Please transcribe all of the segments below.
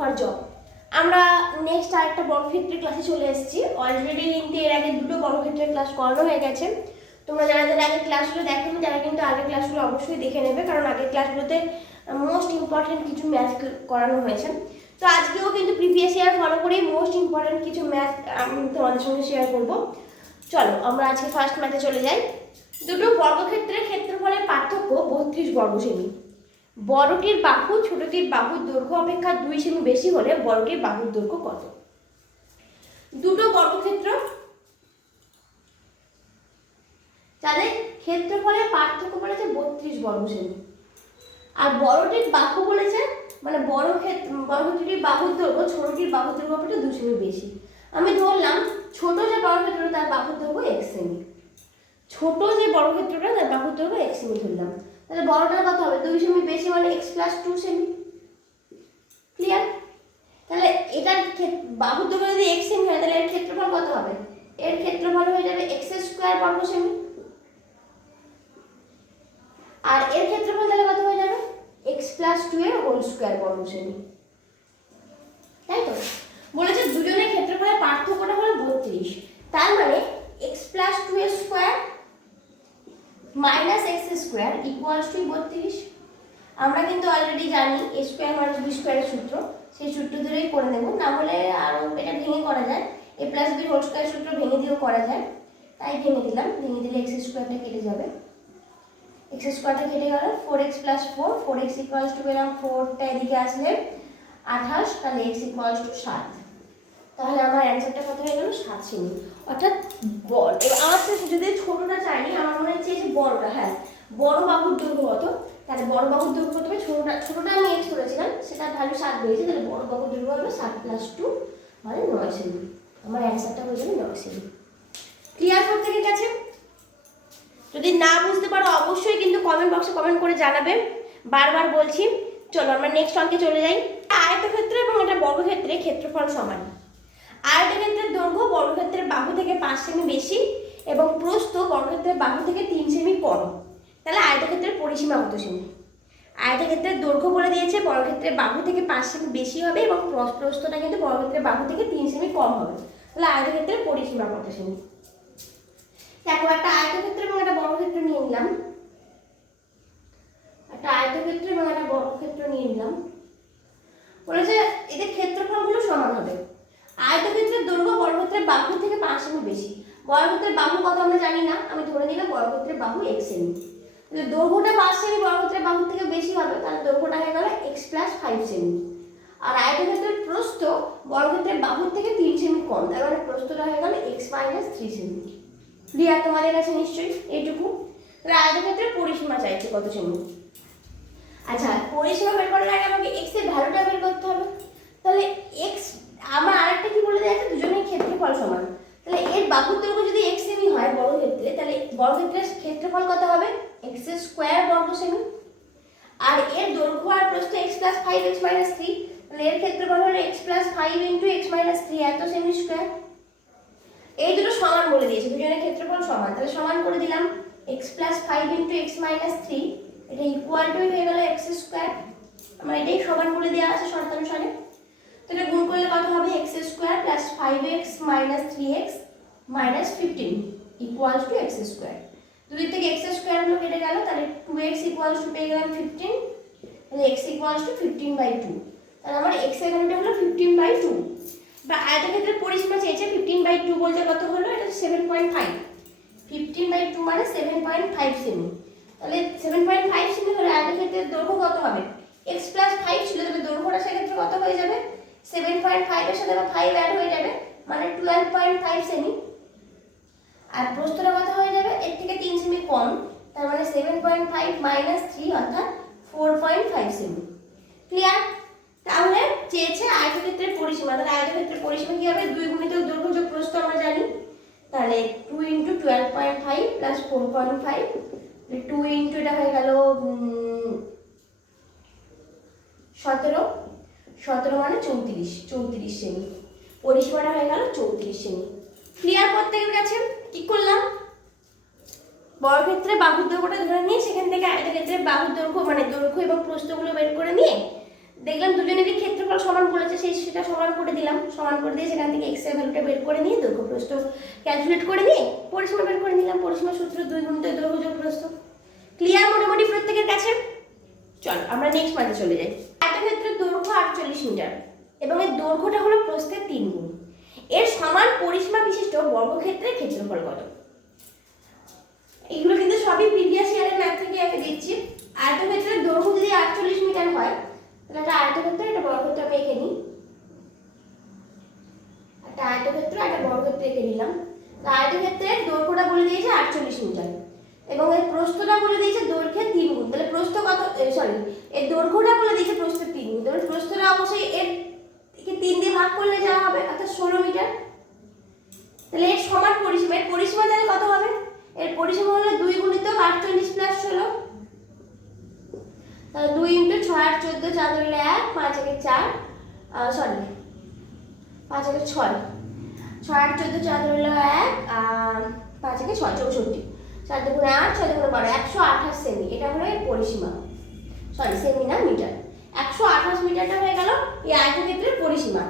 For job আমরা next আরেকটা বর্গক্ষেত্রের ক্লাসে চলে এসেছি। অলরেডি কিন্তু এর আগে দুটো বর্গক্ষেত্রের ক্লাস করানো হয়ে গেছে। তোমরা যারা যারা আগের ক্লাসগুলো দেখেনি, তারা কিন্তু আগের ক্লাসগুলো অবশ্যই দেখে নেবে, কারণ আগের ক্লাসগুলোতে মোস্ট ইম্পর্টেন্ট কিছু ম্যাথ করানো হয়েছে। তো আজকেও কিন্তু প্রিভিয়াস ইয়ার ফলো করেই মোস্ট ইম্পর্টেন্ট কিছু ম্যাথ আমি তোমাদের সঙ্গে শেয়ার করব। চলো, আমরা আজকে ফার্স্ট ম্যাথে চলে যাই। দুটো বর্গক্ষেত্রের ক্ষেত্রফলের পার্থক্য বত্রিশ বর্গ সেমি। বড়টির বাহু, ছোটটির বাহুর দৈর্ঘ্য অপেক্ষা দুই সেমি বেশি হলে বড়টির বাহুর দৈর্ঘ্য কত? দুটো বর্গক্ষেত্র। যাদের ক্ষেত্রফলের পার্থক্য বলেছে বত্রিশ বর্গ সেমি। আর বড়টির বাহু বলেছে মানে বড় ক্ষেত্র বর্গক্ষেত্রটির বাহুর দৈর্ঘ্য, ছোটটির বাহুর দৈর্ঘ্য অপেক্ষা দু সেমি বেশি। আমি ধরলাম ছোট যে বর্গক্ষেত্র তার বাহুর দৈর্ঘ্য এক সেমি। ছোট যে বর্গক্ষেত্রটা, তার বাহুর দৈর্ঘ্য এক সেমি ধরলাম। তাহলে বড়টার কত হবে। দুই সেমি বেশি মানে এক্স প্লাস টু সেমি। ক্লিয়ার তাহলে এটার বাহুর দৈর্ঘ্য যদি এক্স সেমি হয়, তাহলে এর ক্ষেত্রফল কত হবে? এর ক্ষেত্রফল হয়ে যাবে এক্স স্কোয়ার বর্গ সেমি। আর এর ক্ষেত্রফল তাহলে কত হয়ে যাবে? এক্স প্লাস টু এর হোল স্কোয়ার বর্গ সেমি। তাই তো? বলেছে দুজনের ক্ষেত্রফলের পার্থক্যটা হলো বত্রিশ। তার মানে এক্স প্লাস টু এর square minus X square equals to বত্রিশ। আমরা কিন্তু অলরেডি জানি এ স্কোয়ার মাইনাস বি স্কোয়ারের সূত্র। সেই সূত্র ধরেই করে নেব। না হলে আরও এটা ভেঙে করা যায়। A plus B whole square সূত্র ভেঙে দিয়েও করা যায়। তাই ভেঙে দিলাম। ভেঙে দিলে এক্স স্কোয়ারটা কেটে যাবে। এক্স স্কোয়ারটা কেটে গেল। Four X plus four four X equals to পেলাম ফোরটা এদিকে আসলে আঠাশ। তাহলে এক্স ইকুয়ালস টু সাত। তাহলে আমার অ্যান্সারটা কত হয়ে গেল? সাত সেমি অর্থাৎ বড়। আমার যদি ছোটটা চাইনি আমার মনে হচ্ছে যে বড়টা হ্যাঁ বড় বাহুর দৈর্ঘ্য কত? তাহলে বড় বাহুর দৈর্ঘ্য হবে? ছোটটা ছোটটা আমি এক্স করেছিলাম, সেটা ভ্যালু সাত বেরিয়েছে, তাহলে বড় বাবুর দৈর্ঘ্য হবে সাত প্লাস টু মানে নয় সেমি। আমার অ্যান্সারটা হয়ে যাবে নয় সেমি। ক্লিয়ার প্রত্যেকের কাছে যদি না বুঝতে পারো, অবশ্যই কিন্তু কমেন্ট বক্সে কমেন্ট করে জানাবে। বারবার বলছি, চলো আমরা নেক্সট অঙ্কে চলে যাই। আয়তক্ষেত্র এবং এটা বর্গক্ষেত্রে ক্ষেত্রফল সমান। আয়তক্ষেত্রের দৈর্ঘ্য বর্গক্ষেত্রের বাহু থেকে পাঁচ সেমি বেশি এবং প্রস্থ বর্গক্ষেত্রের বাহু থেকে তিন সেমি কম। তাহলে আয়তক্ষেত্রের পরিসীমা কত সেমি? আয়তক্ষেত্রের দৈর্ঘ্য বলে দিয়েছে বর্গক্ষেত্রের বাহু থেকে পাঁচ সেমি বেশি হবে এবং প্রস- প্রস্থটা কিন্তু বর্গক্ষেত্রের বাহু থেকে তিন সেমি কম হবে। তাহলে আয়তক্ষেত্রের পরিসীমা কত সেমি? দেখো, একটা আয়তক্ষেত্র এবং একটা বর্গক্ষেত্র নিয়ে নিলাম। একটা আয়তক্ষেত্র এবং একটা বর্গক্ষেত্র নিয়ে নিলাম। বলেছে এদের ক্ষেত্রফলগুলো সমান হবে। বর্গক্ষেত্রের বাহু থেকে পাঁচ সেমি বেশি। বর্গক্ষেত্রের বাহু কত আমরা জানি না, আমি ধরে নিলাম বর্গক্ষেত্রের বাহু এক সেমি। তাহলে দৈর্ঘ্যটা পাঁচ সেমি বর্গক্ষেত্রের বাহু থেকে বেশি হবে, তাহলে দৈর্ঘ্যটা হয়ে গেল এক্স প্লাস ফাইভ সেমি। আর আয়তক্ষেত্রের প্রস্থ বর্গক্ষেত্রের বাহুর থেকে তিন সেমি কম, তার মানে প্রস্থটা হয়ে গেল এক্স মাইনাস থ্রি সেমি। ক্লিয়ার তোমাদের কাছে নিশ্চয়ই এইটুকু। তাহলে আয়তক্ষেত্রের পরিসীমা চাইছে কত সেমি? আচ্ছা পরিসীমা বের করার আগে আমাকে এক্সের ভ্যালুটা বের করতে হবে। তাহলে এক্স আমার আরেকটা কি বলে আছে দুজনের ক্ষেত্রফল সমান। তাহলে এর বাহুর দৈর্ঘ্য যদি এক্স সেমি হয় বর্গক্ষেত্রে তাহলে বর্গক্ষেত্রের ক্ষেত্রফল কত হবে? এক্স স্কোয়ার বর্গ সেমি আর এর দৈর্ঘ্য আর প্রস্থ X plus five X minus three তাহলে এর ক্ষেত্রফল হলো X plus five into X minus three এত সেমি স্কোয়ার এই দুটো সমান বলে দিয়েছে, দুজনের ক্ষেত্রফল সমান। তাহলে সমান করে দিলাম X plus five into X minus three এটা ইকুয়াল টু হয়ে গেল এক্স স্কোয়ার আমার এটাই সমান বলে দেওয়া আছে শর্তানুসারে। তাহলে গুণ করলে কত হবে? X square plus five X minus three X minus fifteen equals to X square দুই থেকে এক্স স্কোয়ারগুলো কেটে গেল, তাহলে টু এক্স ইকুয়ালস টু পেয়ে গেলাম ফিফটিন তাহলে X equals to fifteen by two তাহলে আমার এক্সের ভ্যালুটা হলো ফিফটিন বাই টু বা আয়তক্ষেত্রের পরিসীমা চেয়েছে ফিফটিন বাই টু বলতে কত হলো? এটা seven point five fifteen by two মানে সেভেন পয়েন্ট ফাইভ সেমি তাহলে সেভেন পয়েন্ট ফাইভ সেমি হলে আয়তক্ষেত্রের দৈর্ঘ্য কত হবে? এক্স প্লাস ফাইভ ছিল তবে দৈর্ঘ্যটা সেক্ষেত্রে কত হয়ে যাবে? সেভেন পয়েন্ট ফাইভের সাথে আবার ফাইভ অ্যাড হয়ে যাবে মানে টুয়েলভ পয়েন্ট ফাইভ সেমি আর প্রস্থটা কত হয়ে যাবে? এর থেকে তিন সেমি কম, তার মানে seven point five minus three অর্থাৎ ফোর পয়েন্ট ফাইভ সেমি ক্লিয়ার তাহলে চেয়েছে আয়তক্ষেত্রের পরিসীমা। তাহলে আয়তক্ষেত্রের পরিসীমা কি হবে? দুই গুণিত দৈর্ঘ্য যোগ আমরা জানি। তাহলে two into twelve point five plus four point five two into এটা হয়ে গেল সতেরো। সতেরো মানে চৌত্রিশ চৌত্রিশ সেমি পরিসীমাটা হয়ে গেল চৌত্রিশ সেমি ক্লিয়ার প্রত্যেকের কাছে? কি করলাম? বর্গক্ষেত্রে বাহুর দৈর্ঘ্যটা ধরে নিয়ে সেখান থেকে আয়তক্ষেত্রে বাহুর দৈর্ঘ্য মানে দৈর্ঘ্য এবং প্রস্থগুলো বের করে নিয়ে দেখলাম দুজনেরই ক্ষেত্রফল সমান বলেছে, সেই সেটা সমান করে দিলাম। সমান করে দিয়ে সেখান থেকে এক্সের ভ্যালুটা বের করে নিয়ে দৈর্ঘ্য, প্রস্থ ক্যালকুলেট করে নিয়ে পরিসীমা বের করে নিলাম। পরিসীমা সূত্র দুই গুণিত দৈর্ঘ্য যোগ প্রস্থ। ক্লিয়ার মোটামুটি প্রত্যেকের কাছে? চল, আমরা নেক্সট মাঝে চলে যাই। আয়তক্ষেত্রের দৈর্ঘ্য আটচল্লিশ মিটার এবং এর দৈর্ঘ্যটা হলো প্রস্থের তিন গুণ। এর সমান পরিসীমা বিশিষ্ট বর্গক্ষেত্রের ক্ষেত্রফল কত? এগুলো কিন্তু সবই প্রিভিয়াস ইয়ারের ম্যাথ থেকে একে দিচ্ছি। আয়তক্ষেত্রের দৈর্ঘ্য যদি আটচল্লিশ মিটার হয়, তাহলে একটা আয়তক্ষেত্র, একটা বর্গক্ষেত্র আমি এঁকে নিই। একটা আয়তক্ষেত্র, একটা বর্গক্ষেত্র এঁকে নিলাম। আয়তক্ষেত্রের দৈর্ঘ্যটা বলে দিয়েছে আটচল্লিশ মিটার। এবং এর প্রস্থটা বলে দিয়েছে দৈর্ঘ্যের তিন গুণ। তাহলে প্রস্থ কত? সরি এর দৈর্ঘ্যটা বলে দিয়েছে প্রস্থের তিন গুণ। তাহলে প্রস্থটা অবশ্যই এর তিন দিয়ে ভাগ করলে যা হবে, অর্থাৎ ষোলো মিটার। তাহলে এর সমান পরিসীমা, এর পরিসীমা তাহলে কত হবে? এর পরিসীমা হলো দুই গুণিত আটচল্লিশ প্লাস ষোলো। তাহলে দুই ইন্টু ছয়, আট, চোদ্দ, চার ধরলে এক, পাঁচ একে চার সরি পাঁচ একে ছয়। ছয়, আট, চোদ্দ, চার ধরলে এক পাঁচ একে ছয়, চৌষট্টি। চার দুগুণে আট, ছয় দুগুণে বারো, একশো আঠাশ সেমি। এটা হলো এর পরিসীমা। সরি সেমি না মিটার একশো আঠাশ মিটারটা হয়ে গেল এই আয়তক্ষেত্রের পরিসীমা।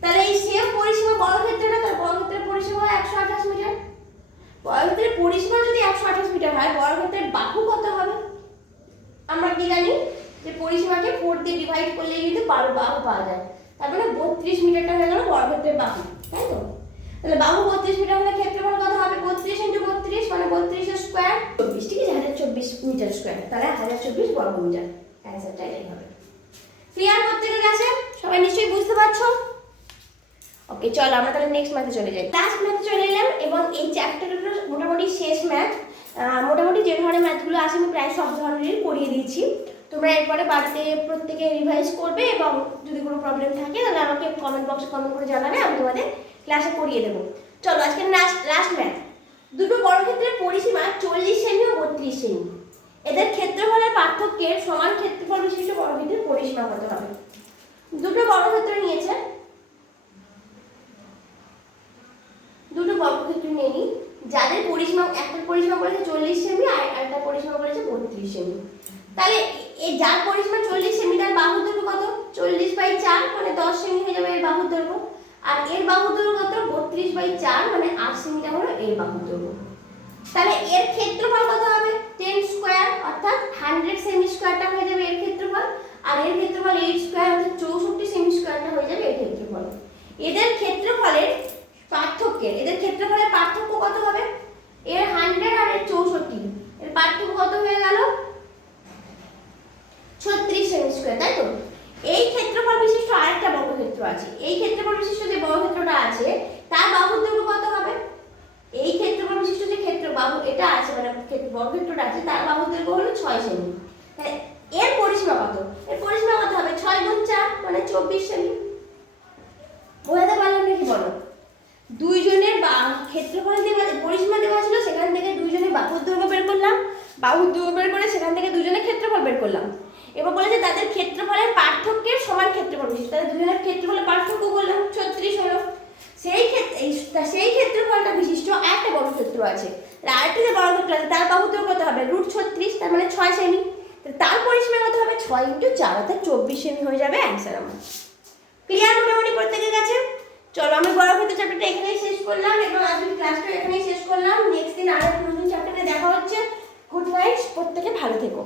তাহলে এই সেম পরিসীমা বর্গক্ষেত্রে না তাহলে বর্গক্ষেত্রের পরিসীমা একশো আঠাশ মিটার বর্গক্ষেত্রের পরিসীমা যদি একশো আঠাশ মিটার হয় বর্গক্ষেত্রের বাহু কত হবে? আমরা কি জানি? যে পরিসীমাকে ফোর দিয়ে ডিভাইড করলে কিন্তু বারো বাহু পাওয়া যায়। তার মানে বত্রিশ মিটারটা হয়ে গেল বর্গক্ষেত্রের বাহু, তাই তো? তাহলে বাহু বত্রিশ মিটার হলে ক্ষেত্রফল কত হবে? বত্রিশ বত্রিশ মানে বত্রিশের স্কোয়ার চব্বিশ, ঠিক আছে? হাজার চব্বিশ মিটার স্কোয়ার তাহলে হাজার চব্বিশ বর্গ মিটার। অ্যান্সারটা এটাই হবে। ক্লিয়ার প্রত্যেকের কাছে সবাই নিশ্চয়ই বুঝতে পারছ? ওকে চলো, আমরা তাহলে নেক্সট ম্যাথে চলে যাই। লাস্ট ম্যাথে চলে এলাম, এবং এই চ্যাপ্টারের মোটামুটি শেষ ম্যাথ মোটামুটি যে ধরনের ম্যাথগুলো আছে, আমি প্রায় সব ধরনেরই করিয়ে দিয়েছি। তোমরা এরপরে বাড়িতে প্রত্যেকে রিভাইজ করবে, এবং যদি কোনো প্রবলেম থাকে, তাহলে আমাকে কমেন্ট বক্সে কমেন্ট করে জানাবে, আমি তোমাদের ক্লাসে করিয়ে দেবো। চলো আজকে লাস্ট লাস্ট ম্যাথ দুটো বর্গক্ষেত্রের পরিসীমা চল্লিশ সেমি ও বত্রিশ সেমি। এদের ক্ষেত্রফলের পার্থক্যের সমান ক্ষেত্রফল বিশিষ্ট বর্গক্ষেত্রের পরিসীমা কত হবে? দুটো বর্গক্ষেত্র নিয়েছে। দুটো বর্গক্ষেত্র নিয়ে নিই। যাদের পরিসীমা একটা পরিসীমা করেছে চল্লিশ সেমি আর একটা পরিসীমা করেছে বত্রিশ সেমি। তাহলে এই যার পরিসীমা চল্লিশ সেমি তার বাহু দৈর্ঘ্য কত? চল্লিশ বাই চার মানে দশ সেমি হয়ে যাবে এর বাহু দৈর্ঘ্য। আর এর বাহু দৈর্ঘ্য কত বত্রিশ বাই চার মানে আট সেমিটা হলো এর বাহু দৈর্ঘ্য তাহলে এর ক্ষেত্রফল কত হবে? টেন স্কোয়ার, অর্থাৎ হান্ড্রেড সেমি স্কোয়ারটা হয়ে যাবে এর ক্ষেত্রফল, আর এর ক্ষেত্রফল এইট স্কোয়ার, অর্থাৎ চৌষট্টি সেমি স্কোয়ারটা হয়ে যাবে এর ক্ষেত্রফল। এদের ক্ষেত্রফলের পার্থক্যের, এদের ক্ষেত্রফলের পার্থক্য কত হবে? এর হান্ড্রেড আর এর চৌষট্টি, এর পার্থক্য কত হয়ে গেল? ছত্রিশ সেমি স্কোয়ার তাই তো? এই ক্ষেত্রফল বিশিষ্ট আরেকটা বর্গক্ষেত্র আছে। এই ক্ষেত্রফল বিশিষ্ট যে বর্গক্ষেত্রটা আছে, তার বাহুর দৈর্ঘ্য কত হবে? এই ক্ষেত্রফল বিশিষ্ট যে ক্ষেত্র বাহু, এটা আছে মানে ক্ষেত্র- বর্গক্ষেত্রটা আছে, তার বাহু দৈর্ঘ্য হলো ছয় সেমি। এর পরিসীমা কত? এর পরিসীমা কত হবে? ছয় গুণ চার মানে চব্বিশ সেমি। বোঝাতে পারলাম নাকি বলো? দুইজনের বা, ক্ষেত্রফল দেওয়া পরিসীমা দেওয়া ছিল, সেখান থেকে দুইজনের বাহুর দৈর্ঘ্য বের করলাম। বাহুর দৈর্ঘ্য বের করে সেখান থেকে দুজনের ক্ষেত্রফল বের করলাম। এবার বলেছে তাদের ক্ষেত্রফলের পার্থক্যের সমান ক্ষেত্রফল। বিশিষ্ট তাদের দুজনের ক্ষেত্রফলের পার্থক্য বললাম ছত্রিশ হলো। সেই ক্ষেত্রে সেই ক্ষেত্রফলটা বিশিষ্ট একটা বর্গক্ষেত্র আছে। আর আরেকটা যে বর্গক্ষেত্র আছে, তার দৈর্ঘ্য কত হবে? রুট ছত্রিশ, তার মানে ছয় সেমি তার পরিসীমা কত হবে? ছয় ইন্টু চার, অর্থাৎ চব্বিশ সেমি হয়ে যাবে অ্যান্সার আমার। ক্লিয়ার মোটামুটি প্রত্যেকের কাছে? চলো, আমি বড় ক্ষেত্রে চ্যাপ্টারটা এখানেই শেষ করলাম এবং আজকের ক্লাসটা এখানেই শেষ করলাম। নেক্সট দিন আরও নতুন চ্যাপ্টারে দেখা হচ্ছে। গুড নাইট প্রত্যেকে ভালো থেকো।